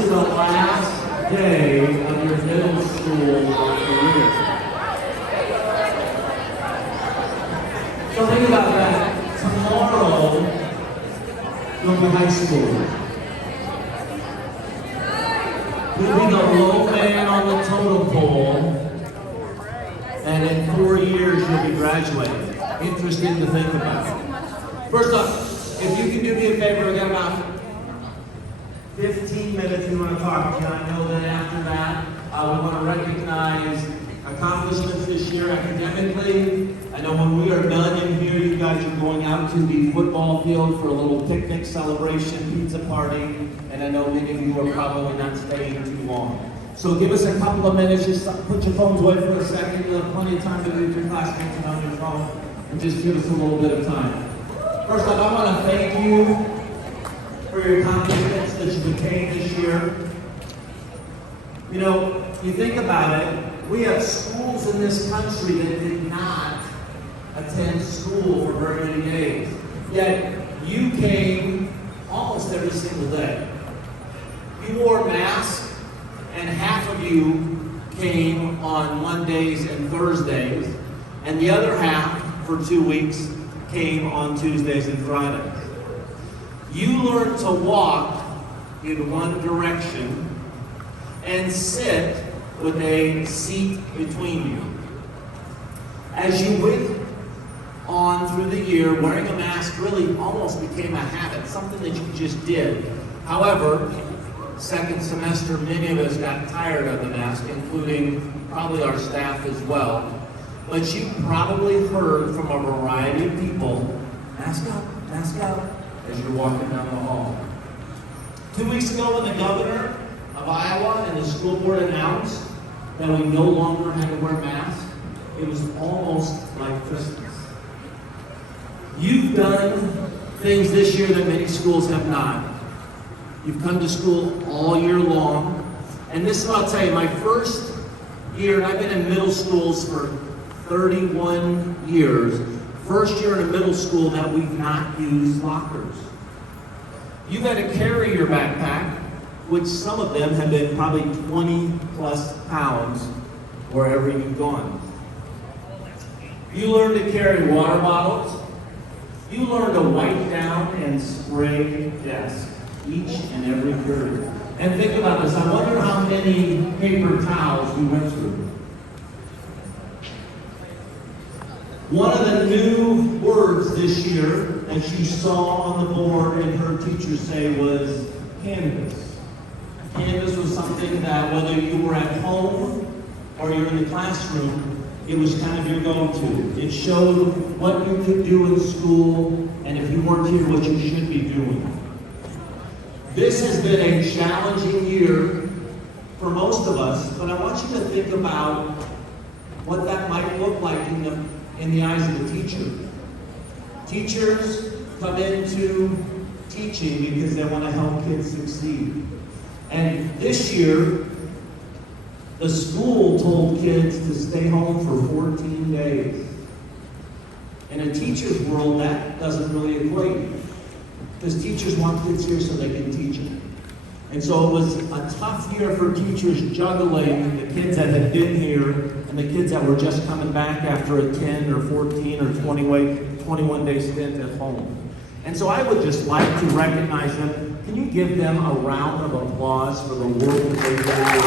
to the last day of your middle school career. So think about that. Tomorrow, you'll be high school. You'll be the low man on the totem pole, and in 4 years, you'll be graduating. Interesting to think about. First off, if you can do me a favor, we got about 15 minutes we want to talk to you. I know that after that, we want to recognize accomplishments this year academically. I know when we are done in here, you guys are going out to the football field for a little picnic celebration, pizza party, and I know many of you are probably not staying too long. So give us a couple of minutes, just put your phones away for a second. You'll have plenty of time to read your classmates and on your phone, and just give us a little bit of time. First off, I want to thank you for your accomplishments that you attained this year. You know, you think about it, we have schools in this country that did not attend school for very many days. Yet, you came almost every single day. You wore masks, and half of you came on Mondays and Thursdays, and the other half, for 2 weeks, came on Tuesdays and Fridays. You learned to walk in one direction and sit with a seat between you. As you went on through the year, wearing a mask really almost became a habit, something that you just did. However, second semester, many of us got tired of the mask, including probably our staff as well. But you probably heard from a variety of people, mask up, as you're walking down the hall. 2 weeks ago, when the governor of Iowa and the school board announced that we no longer had to wear masks, it was almost like Christmas. You've done things this year that many schools have not. You've come to school all year long. And this is what I'll tell you, my first year, and I've been in middle schools for 31 years, first year in a middle school that we've not used lockers. You've had to carry your backpack, which some of them have been probably 20 plus pounds wherever you've gone. You learn to carry water bottles. You learn to wipe down and spray desks each and every period. And think about this, I wonder how many paper towels we went through. One of the new words this year that you saw on the board and heard teachers say was Canvas. Canvas was something that whether you were at home or you're in the classroom, it was kind of your go-to. It showed what you could do in school, and if you weren't here, what you should be doing. This has been a challenging year for most of us, but I want you to think about what that might look like in the eyes of the teacher. Teachers come into teaching because they want to help kids succeed. And this year, the school told kids to stay home for 14 days. In a teacher's world, that doesn't really equate. Because teachers want kids here so they can teach them. And so it was a tough year for teachers juggling the kids that had been here and the kids that were just coming back after a 10 or 14 or 21 day stint at home. And so I would just like to recognize them. Can you give them a round of applause for the work that they did this year?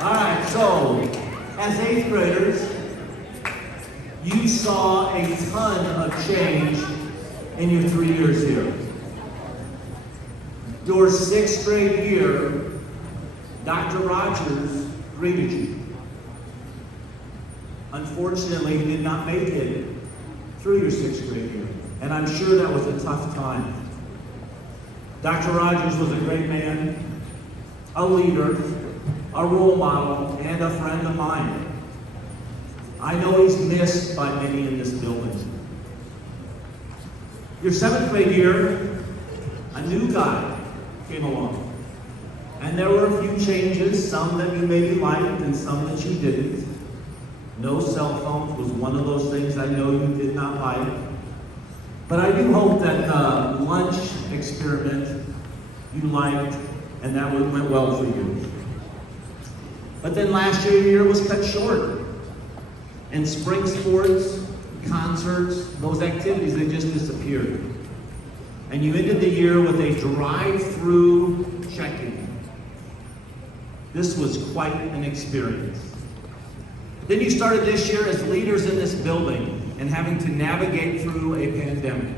All right, so as 8th graders, you saw a ton of change in your 3 years here. Your 6th grade year, Dr. Rogers greeted you. Unfortunately, he did not make it through your 6th grade year, and I'm sure that was a tough time. Dr. Rogers was a great man, a leader, a role model, and a friend of mine. I know he's missed by many in this building. Your 7th grade year, a new guy came along. And there were a few changes, some that you maybe liked and some that you didn't. No cell phones was one of those things I know you did not like. But I do hope that the lunch experiment you liked, and that went well for you. But then last year, your year was cut short. And spring sports, concerts, those activities, they just disappeared. And you ended the year with a drive-through check-in. This was quite an experience. Then you started this year as leaders in this building and having to navigate through a pandemic.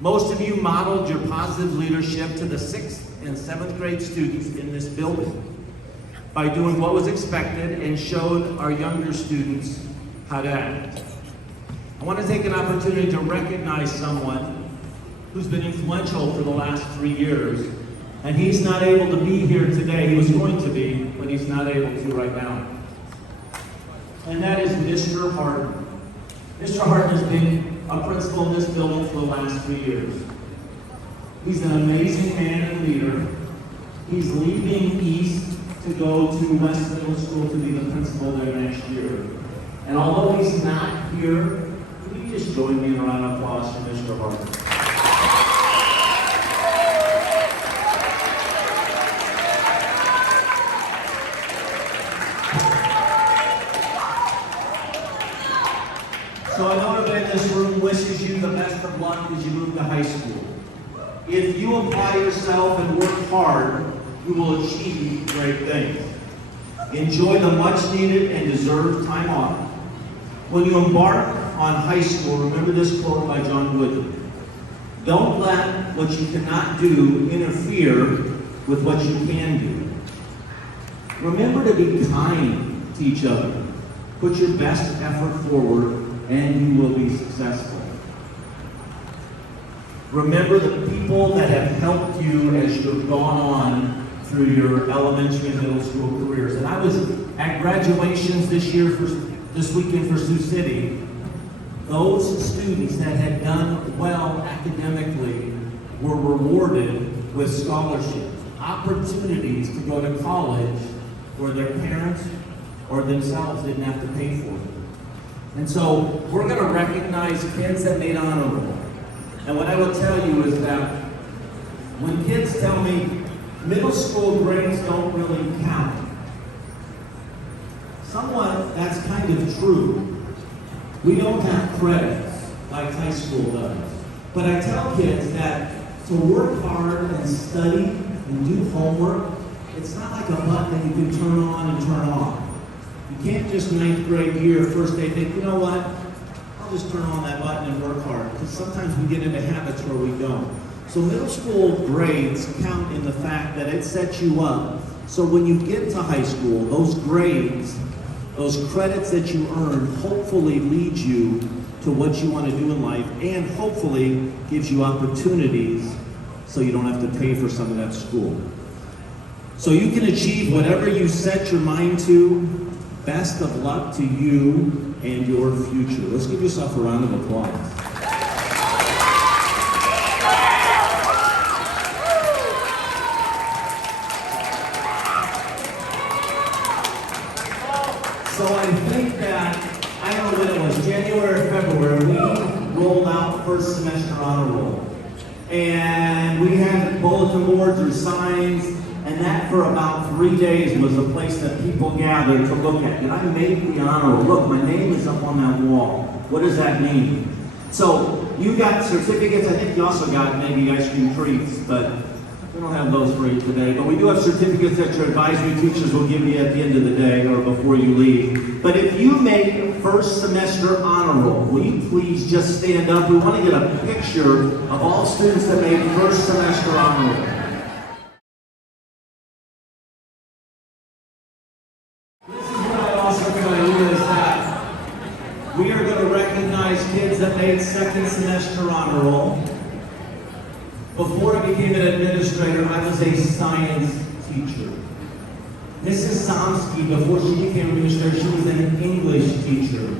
Most of you modeled your positive leadership to the 6th and 7th grade students in this building by doing what was expected and showed our younger students how to act. I want to take an opportunity to recognize someone who's been influential for the last 3 years, and he's not able to be here today. He was going to be, but he's not able to right now. And that is Mr. Harden. Mr. Harden has been a principal in this building for the last 3 years. He's an amazing man and leader. He's leaving East to go to West Middle School to be the principal there next year. And although he's not here, can you just join me in a round of applause for Mr. Harden? So I know everybody in this room wishes you the best of luck as you move to high school. If you apply yourself and work hard, you will achieve great things. Enjoy the much needed and deserved time off. When you embark on high school, remember this quote by John Woodley. Don't let what you cannot do interfere with what you can do. Remember to be kind to each other. Put your best effort forward and you will be successful. Remember the people that have helped you as you've gone on through your elementary and middle school careers. And I was at graduations this weekend for Sioux City. Those students that had done well academically were rewarded with scholarships, opportunities to go to college where their parents or themselves didn't have to pay for it. And so we're going to recognize kids that made honor roll. And what I will tell you is that when kids tell me middle school grades don't really count, somewhat that's kind of true. We don't have credits like high school does. But I tell kids that to work hard and study and do homework, it's not like a button that you can turn on and turn off. You can't just 9th grade year, first day think, you know what, I'll just turn on that button and work hard. Because sometimes we get into habits where we don't. So middle school grades count in the fact that it sets you up. So when you get to high school, those grades, those credits that you earn, hopefully lead you to what you want to do in life and hopefully gives you opportunities so you don't have to pay for some of that school. So you can achieve whatever you set your mind to. Best of luck to you and your future. Let's give yourself a round of applause. So I think that, I don't know when it was, January or February, we rolled out first semester honor roll. And we had bulletin boards or signs, and that for about 3 days was a place that people gathered to look at. And I made the honor roll. Look, my name is up on that wall. What does that mean? So you got certificates. I think you also got maybe ice cream treats, but we don't have those for you today. But we do have certificates that your advisory teachers will give you at the end of the day or before you leave. But if you make first semester honor roll, will you please just stand up? We want to get a picture of all students that made first semester honor roll. We are going to recognize kids that made second semester honor roll. Before I became an administrator, I was a science teacher. Mrs. Somsky, before she became an administrator, she was an English teacher.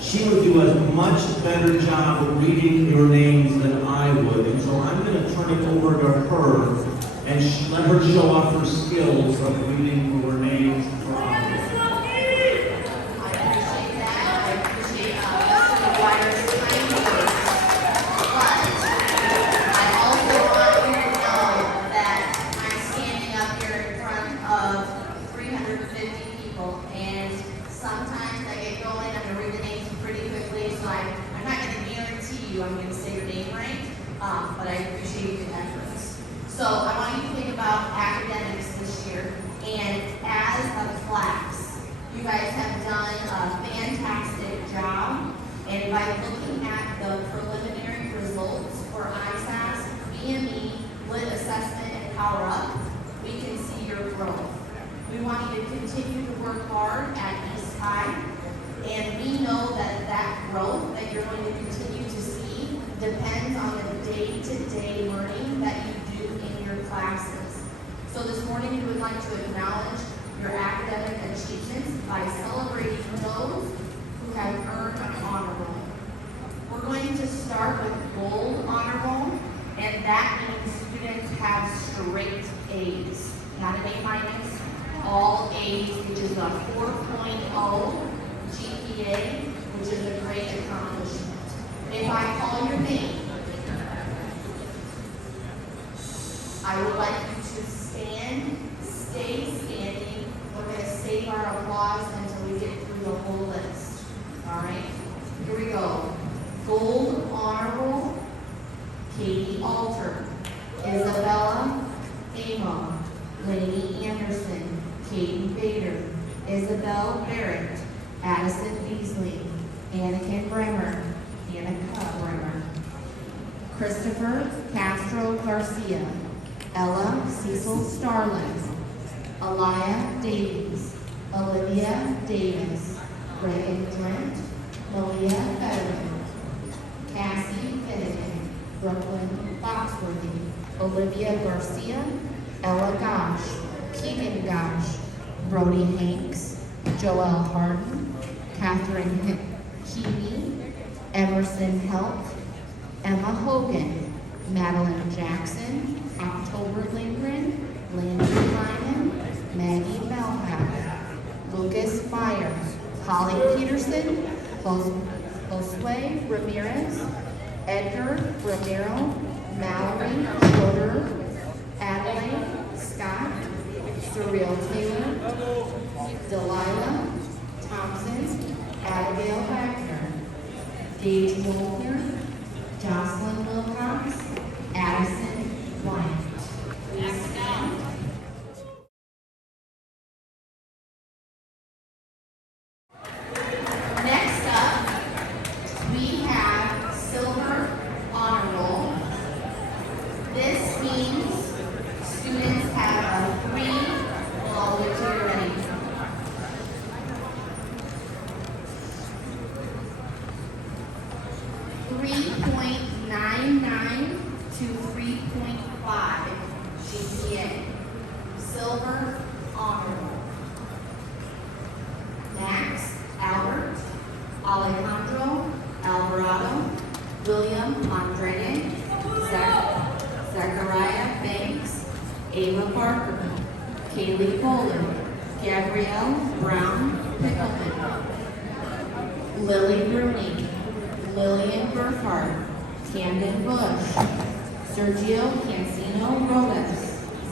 She would do a much better job of reading your names than I would. And so I'm going to turn it over to her and let her show off her skills of reading your names for honor. I'm not going to guarantee you I'm going to say your name right, but I appreciate your efforts. So I want you to think about academics this year, and as a class, you guys have done a fantastic job, and by looking at the preliminary results for ISAS, BME, Lit Assessment, and Power Up, we can see your growth. We want you to continue to work hard at East High, and we know that that growth that you're going to continue to see depends on the day-to-day learning that you do in your classes. So this morning we would like to acknowledge your academic achievements by celebrating those who have earned an honor roll. We're going to start with gold honor roll, and that means students have straight A's, not an A minus, all A's, which is a 4.0 GPA, which is a great accomplishment. If I call your name, I would like you to stay standing. We're going to save our applause until we get through the whole list. All right, here we go. Gold honor roll, Katie Alter, Isabella Amo, Lainey Anderson, Katie Bader, Isabel Barrett, Addison Beasley, Anakin Bremer, Annika Bremer, Christopher Castro Garcia, Ella Cecil Starling, Aliyah Davies, Olivia Davis, Reagan Trent, Malia Fetterman, Cassie Finnegan, Brooklyn Foxworthy, Olivia Garcia, Ella Gosh, Keegan Gosh, Brody Hanks, Joelle Harden, Catherine Heaney, Emerson Help, Emma Hogan, Madeline Jackson, October Lindgren, Landry Lyman, Maggie Belhack, Lucas Byers, Holly Peterson, Josue Ramirez, Edgar Romero, Mallory Schroeder, Adelaide Scott, Surreal Taylor, Delilah Thompson, Abigail Wagner, Dave Molker, Jocelyn Wilcox, Addison Wyatt. Please stand. Next up, we have silver honor roll. This means students have a 3, all the way to your ready. 3.99 to 3.5 GPA. Silver honor roll. Max Albert, Alejandro Alvarado, William Andrade, Zachariah Banks, Ava Barker, Kaylee Poland, Gabrielle Brown Pickleman, Lily Rooney, Lillian Burkhart, Camden Bush, Sergio Cancino Rodas,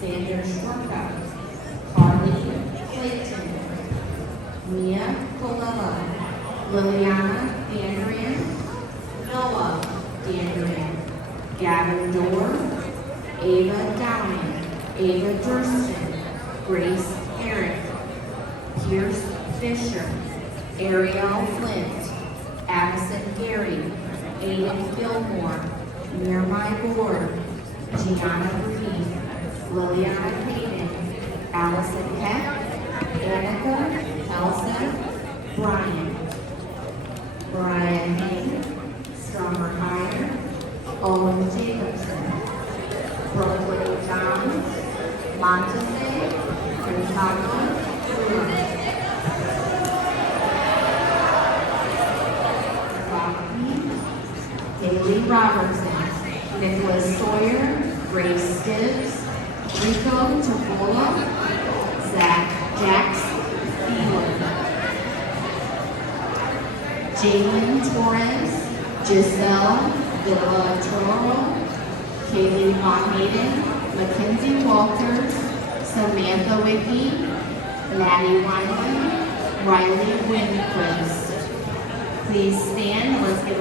Xander Shortcut, Carly Clayton, Mia Colella, Liliana Dandrian, Noah Dandrian, Gavin Dorr, Ava Downing, Ava Durston, Grace Herrick, Pierce Fisher, Ariel Flint, Addison Gary, Aiden Gilmore, Mirmai Board, Gianna Green, Liliana Hayden, Allison Peck, Annika, Elsa, Brian, Brian Hayden, Stronger Hire, Owen Jacobson, Brooklyn Johns, Montese, Chicago, Haley Robertson, Nicholas Sawyer, Grace Stibbs, Rico Tabola, Jax Beeler, Jalen Torres, Giselle Villatoro, Kaylee Von Hayden, Mackenzie Walters, Samantha Wickie, Maddie Wyman, Riley Winquist. Please stand and let's give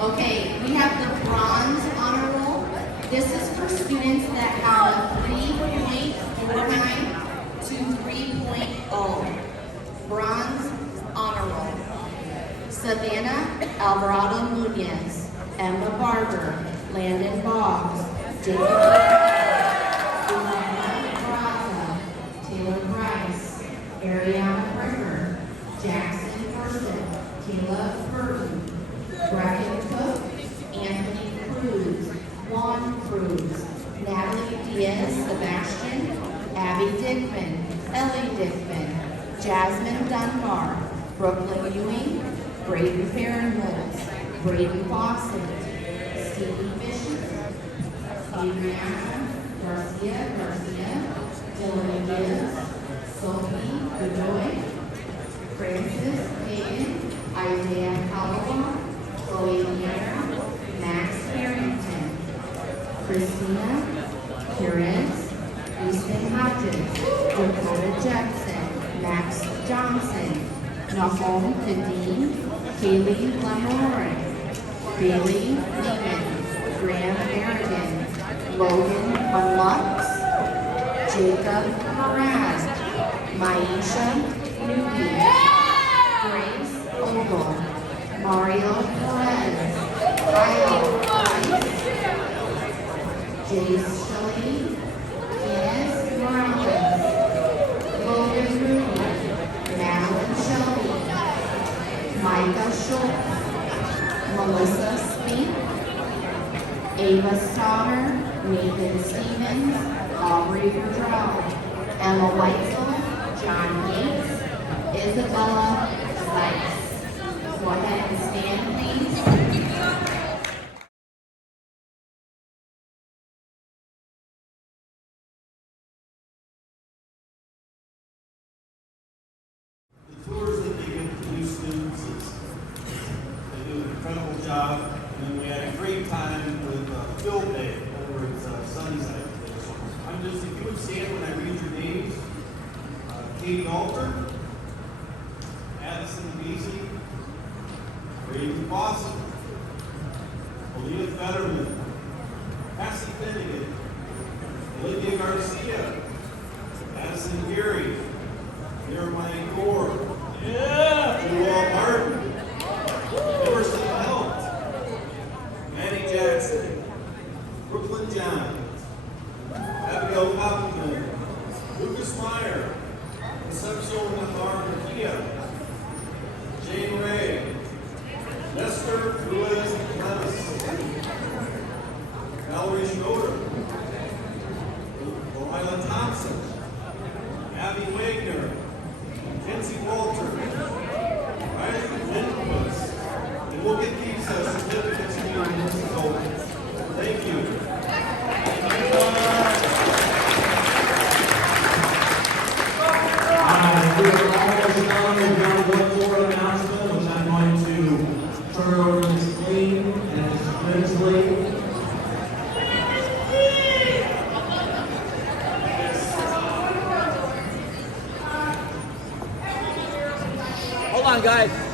Okay, we have the bronze honor roll. This is for students that have a 3.49 to 3.0. Bronze honor roll. Savannah Alvarado Nunez, Emma Barber, Landon Boggs, Jacob Braza, Taylor Price, Ariana Bremer, Jackson Person, Caleb Burton, Bracken Cook, Anthony Cruz, Juan Cruz, Natalie Diaz Sebastian, Abby Dickman, Ellie Dickman, Jasmine Dunbar, Brooklyn Ewing, Braden Farrenholtz, Braden Fawcett, Stevie Bishop, Adriana Garcia, Dylan Gibbs, Sophie Godoy, Francis Hagan, Isaiah Caldwell, Chloe Guerra, Max Harrington, Christina Perez, Easton Hodges, Dakota Jackson, Max Johnson, Nahom Kadeem, Kaylee Lamorin, Bailey Lehman, Graham Merrigan, Logan Unlux, Jacob Moraz, Maisha Newby, Grace Ogle, Mario Perez, Kyle Price, Jace Shelley, Ines Morales, Logan Rudy, Madeline Shelby, Micah Schultz, Melissa Speak, Ava Stoddard, Nathan Stevens, Aubrey Verdrell, Emma Weitzel, John Yates, Isabella Sykes. Go ahead and stand, please. The tours that they give to new students, they do an incredible job. And then we had a great time with Phil Day over at Sunnyside. I'm just, if you would stand when I read your names, Katie Alter, Addison Beasley, Braden Boston, Olivia Fetterman, Cassie Finnegan, Olivia Garcia, Addison Geary, Jeremiah Gore, Joel Martin, Emerson Helt, Manny Jackson, Brooklyn Johns, Abigail Coppington, Lucas Meyer, Concepcion Navarre Mejia, Jane Ray, Nestor Ruiz Levis, Valerie Schroeder, Lila Thompson, Abby Wagner, Jency Walter, Riley Lindquist, and we'll get these certificates to you when this is over. Thank you. We are almost done. We've got one more announcement, which I'm going to turn over to Ms. Clean and Ms. Brinsley. Hold on, guys.